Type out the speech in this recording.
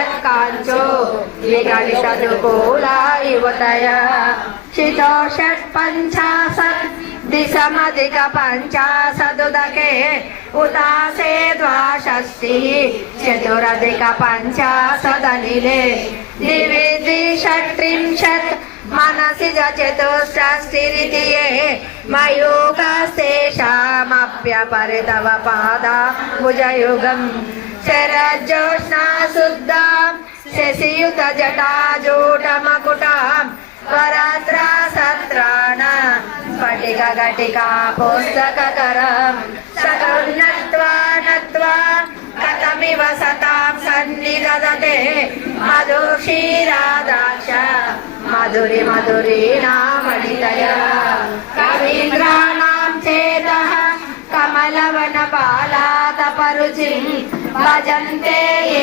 यत्काञ्चो विगलितनुकूला युवतया शितो षट्पञ्चाशत् दिशमधिकपञ्चाशदुदके उदासे द्वाषष्टिः चतुरधिकपञ्चाशदनिले दिवि द्विषट्त्रिंशत् मनसि च चतुष्षष्टिरिति ये मयूखस्तेषामप्यपरितवपादा भुजयुगम् शरज्योत्स्ना शुद्धां शशियुतजटाजूटमकुटां वरद्रा सत्राण स्फटिकघटिका पुस्तककरं सकृन्नत्वा नत्वा कथमिव सतां सन्निदधते मधुक्षीरादाक्ष मधुरि मधुरीणामणितया कवीन्द्राणां चेतः कमलवनबालातपरुचिं भजन्ते